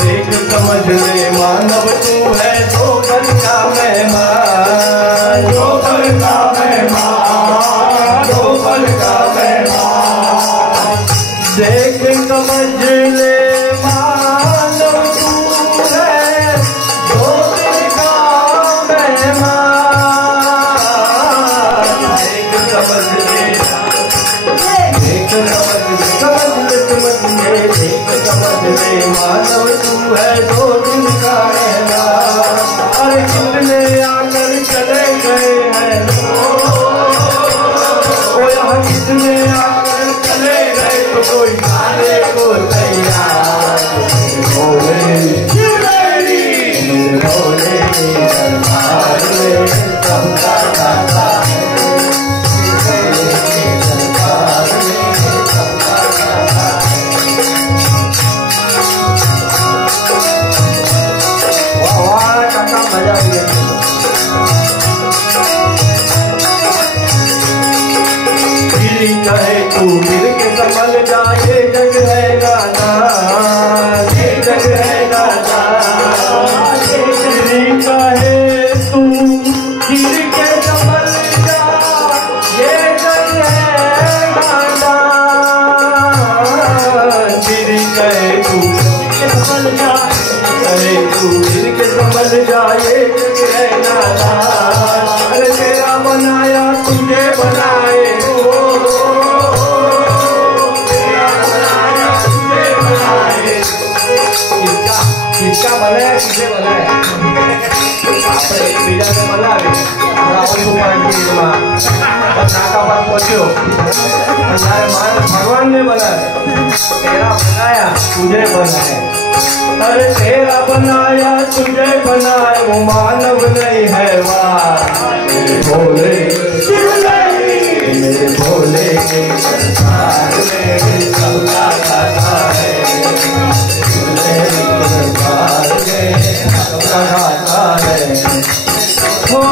देख समझ ले मानव तू है दो घर का मेहमान, दो घर का मेहमान, दो घर का मेहमान। देख समझ ले मानव तू है दो घर का मेहमान। देख समझ ले, देख समझ ले, देख समझ ले मानव तू है दो दिन का मेहमान। अरे कितने आकर चले गए हैं ओ यहाँ कितने आकर चले गए तो कोई खाने को तैयार। भोले भोले दरबार में सबका दाता है, दरबार में सबका दाता है। वाह वाह काका मजा आ गया। गिरी कहे तू गिर के संभल जा, ये जग है गाना, ये जग है गाना। गिरी कहे तू गिर के संभल जा, ये जग है गाना। गिरी कहे तू संभल जा, कहे तू गिर के संभल जा, ये जग है गाना। अरे तेरा बनाया तुझे बनाए, किसका बनाया किसे बनाया આપણે એકબીજાને બનાવી રાવણ ભગવાન નાકા પર પહોંચ્યો અને તારે માણસ ભગવાનને બનાવે। तेरा बनाया तुझे बनाए, अरे तेरा बनाया तुझे बनाए, वो मानव नहीं है वाह। भोले मेरे भोले के दरबार में सबका दाता है, दरबार में सबका दाता है। हो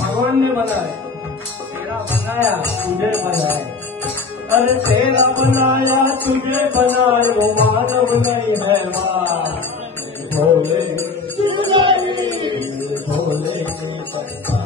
भगवान ने बनाए, तेरा बनाया तुझे बनाए, अरे तेरा बनाया तुझे बनाए, वो मानव नहीं है वाह। भोले भोले तेरे परवान